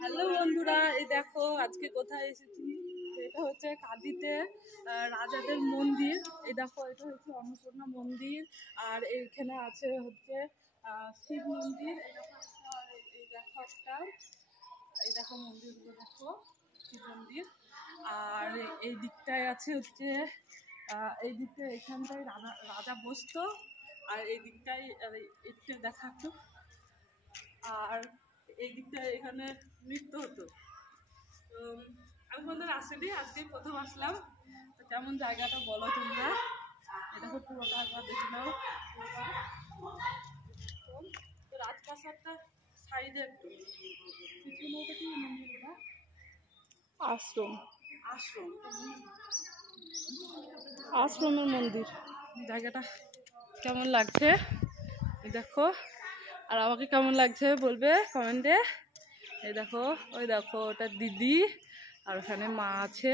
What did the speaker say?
Hello বন্ধুরা, এই দেখো আজকে কোথায় এসেছি। এটা হচ্ছে কাঁদিতে রাজাদের মন্দির। এই দেখো, এটা হচ্ছে অন্নপূর্ণা মন্দির। আর এইখানে আছে হচ্ছে শিব মন্দির। এই দেখো মন্দিরগুলো দেখো, শিব মন্দির। আর এই দিকটায় আছে হচ্ছে এই দিকটায় এখানটায় রাজা বসতো। আর এই দিকটায় দেখা একটু। আর এই দিকটা এখানে নৃত্য হতো। তো আমি কোনদিন আসিনি, আজকে প্রথম আসলাম। তো কেমন জায়গাটা বলো তোমরা? এটা খুব পুরোটা একবার দেখে নাও। তো রাজপ্রাসাদটা সাইডে একটু পিছনে ওটা কি মন্দিরটা? আশ্রম আশ্রম আশ্রমের মন্দির। জায়গাটা কেমন লাগছে দেখো, আর আমাকে কেমন লাগছে বলবে কমেন্টে। এই দেখো, ওই দেখো ওটা দিদি, আর ওখানে মা আছে।